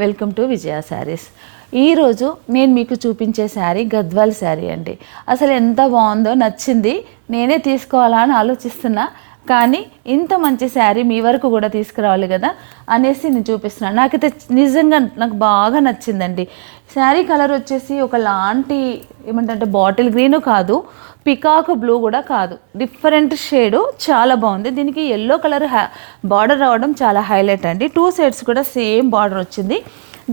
Welcome to విజయ శారీస్. ఈరోజు నేను మీకు చూపించే శారీ గద్వాల్ శారీ అండి. అసలు ఎంత బాగుందో, నచ్చింది. నేనే తీసుకోవాలా అని ఆలోచిస్తున్నా, కానీ ఇంత మంచి శారీ మీ వరకు కూడా తీసుకురావాలి కదా అనేసి నేను చూపిస్తున్నాను. నాకైతే నిజంగా నాకు బాగా నచ్చిందండి. శారీ కలర్ వచ్చేసి ఒకలాంటి ఏమంటే బాటిల్ గ్రీను కాదు, పికాక్ బ్లూ కూడా కాదు, డిఫరెంట్ షేడు, చాలా బాగుంది. దీనికి ఎల్లో కలర్ బార్డర్ రావడం చాలా హైలైట్ అండి. 2 సైడ్స్ కూడా సేమ్ బార్డర్ వచ్చింది.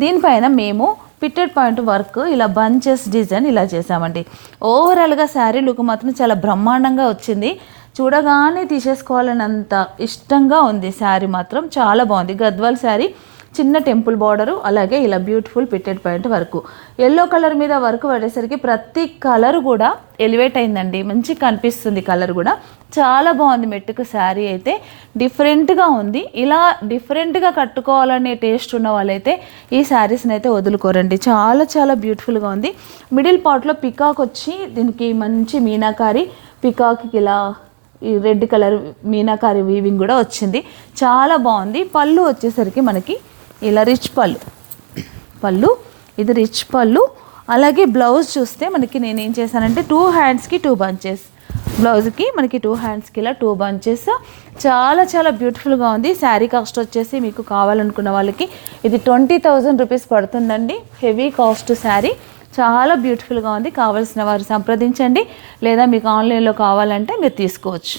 దీనిపైన మేము పిట్టెడ్ పాయింట్ వర్క్ ఇలా బంచెస్ డిజైన్ ఇలా చేసామండి. ఓవరాల్గా శారీ లుక్ మాత్రం చాలా బ్రహ్మాండంగా వచ్చింది. చూడగానే తీసేసుకోవాలనంత ఇష్టంగా ఉంది. శారీ మాత్రం చాలా బాగుంది. గద్వాల్ శారీ, చిన్న టెంపుల్ బార్డరు, అలాగే ఇలా beautiful pitted point work. Yellow colour మీద వర్క్ పడేసరికి ప్రతి కలర్ కూడా ఎలివేట్ అయిందండి. మంచి కనిపిస్తుంది కలర్ కూడా. చాలా బాగుంది. మెట్టుకు శారీ అయితే డిఫరెంట్గా ఉంది. ఇలా డిఫరెంట్గా కట్టుకోవాలనే టేస్ట్ ఉన్న వాళ్ళైతే ఈ శారీస్ని అయితే వదులుకోరండి. చాలా చాలా బ్యూటిఫుల్గా ఉంది. మిడిల్ పార్ట్లో పికాక్ వచ్చి దీనికి మంచి మీనాకారి, పికాక్కి ఇలా ఈ రెడ్ కలర్ మీనాకారి వీవింగ్ కూడా వచ్చింది. చాలా బాగుంది. పళ్ళు వచ్చేసరికి మనకి ఇలా రిచ్ పళ్ళు, ఇది రిచ్ పళ్ళు. అలాగే బ్లౌజ్ చూస్తే మనకి నేనేం చేశానంటే 2 హ్యాండ్స్కి 2 బంచెస్, బ్లౌజ్కి మనకి 2 హ్యాండ్స్కి ఇలా 2 బంచెస్. చాలా చాలా బ్యూటిఫుల్గా ఉంది. శారీ కాస్ట్ వచ్చేసి మీకు కావాలనుకున్న వాళ్ళకి ఇది 20,000 రూపీస్ పడుతుందండి. హెవీ కాస్ట్ శారీ, చాలా బ్యూటిఫుల్గా ఉంది. కావాల్సిన వారు సంప్రదించండి, లేదా మీకు ఆన్లైన్లో కావాలంటే మీరు తీసుకోవచ్చు.